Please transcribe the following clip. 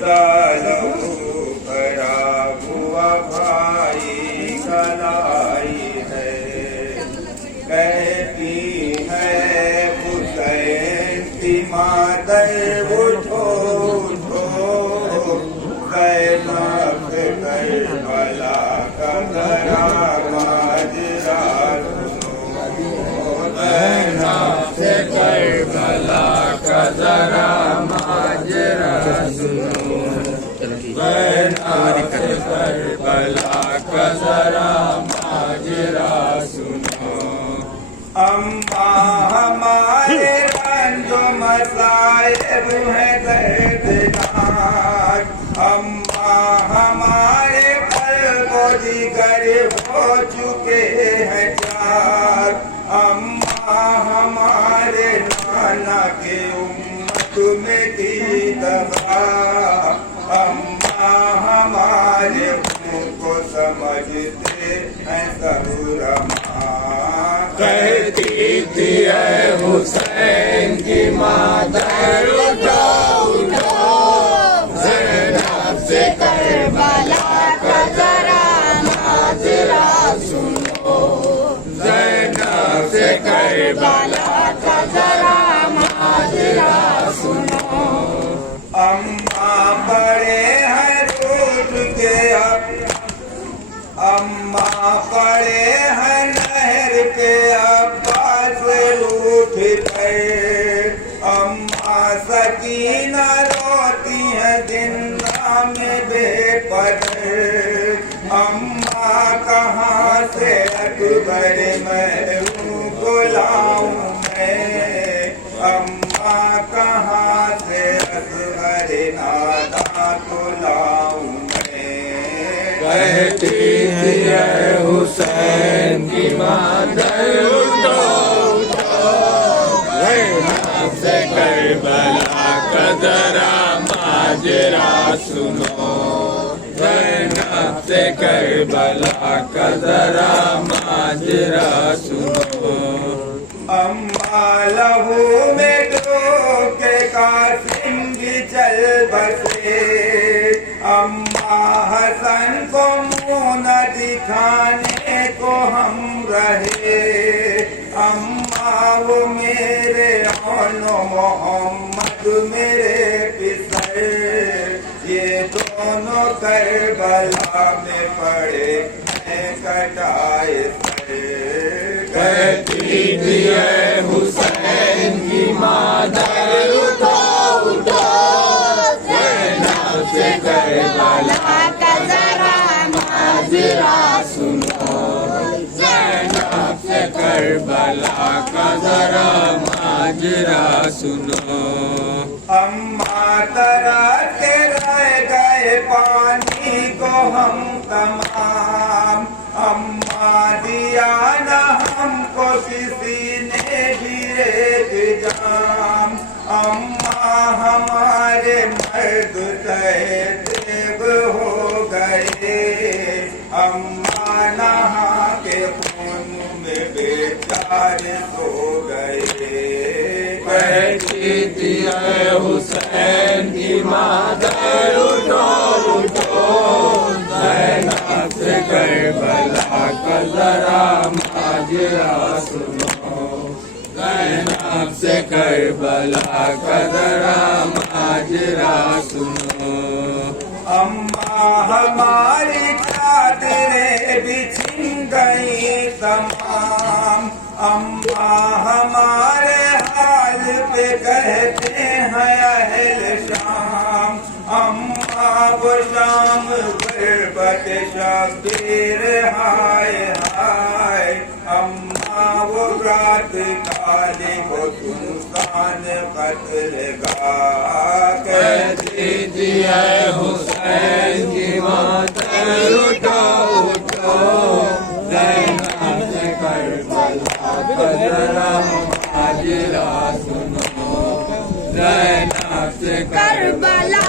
दालहू करा हुआ भाई कलाई है। कहती है हुसैन की मादर उठो उठो, ज़ैनब करबला का जरा माजरा सुनो, ज़ैनब से करबला का जरा माजरा सुनो, ज़ैनब से करबला का जरा माजरा सुनो। अम्मा हमारे रंजो मसाइब है दर्दनाक, अम्मा हमारे कल्बो जिगर हो चुके हैं चाक, अम्मा हमारे नाना के उम्मत में की दगा, अम्मा हमारे मुँह को समझते हैं सबरमा। कहती थी ऐ हुसैन की मादर उठो उठो, ज़ैनब से करबला का जरा माजरा सुनो, ज़ैनब से करबला का जरा माजरा सुनो। अम्मा बड़े हैं रूठ के अब, अम्मा पड़े हैं नहर के अब्बास रूठ पर, अम्मा सकीना रोती है जिंदा में बेपदर, अम्मा कहाँ से अकबर मैं हूँ को लाऊं मैं, अम्मा कहाँ से असगर नादा को लाऊं मैं। कहती थी ऐ हुसैन की मादर उठो उठो, ज़ैनब से करबला का जरा माजरा सुनो, ज़ैनब से करबला का जरा माजरा सुनो। अम्मा लहू में डूबे कासिम भी चल बसे, अम्मा हसन को मुँह न दिखाने को हम रहे, अम्मा वो मेरे औनो मोहम्मद मेरे पिसर, ये दोनों करबला में पड़े हैं कटाए सर। कहती थी ऐ हुसैन की मादर उठो उठो, ज़ैनब से करबला का जरा माजरा सुनो, ज़ैनब से करबला का जरा माजरा सुनो। अम्मा तराते रह गए पानी को हम तमाम, अम्मा दिया न हमको किसी ने भी एक जाम, अम्मा हमारे मर्द तहज़ीब हो गए, अम्मा नहा के खून में बेचारे सो गए। कहती थी ऐ हुसैन की मादर उठो उठो, ज़ैनब से करबला का जरा माजरा सुनो, ज़ैनब से करबला का जरा माजरा सुनो। अम्मा हमारी चादरें बिछिन गई तमाम, अम्मा हमारे हाल पे कहते हैं अहल शाम, अम्मा वो शाम गुरबत शबीर हाय हाय, अम्मा वो रात काली वो सुनसान कत्लगाह। कहती थी ऐ हुसैन की मादर उठो उठो, ज़ैनब से करबला का जरा माजरा सुनो, ज़ैनब से करबला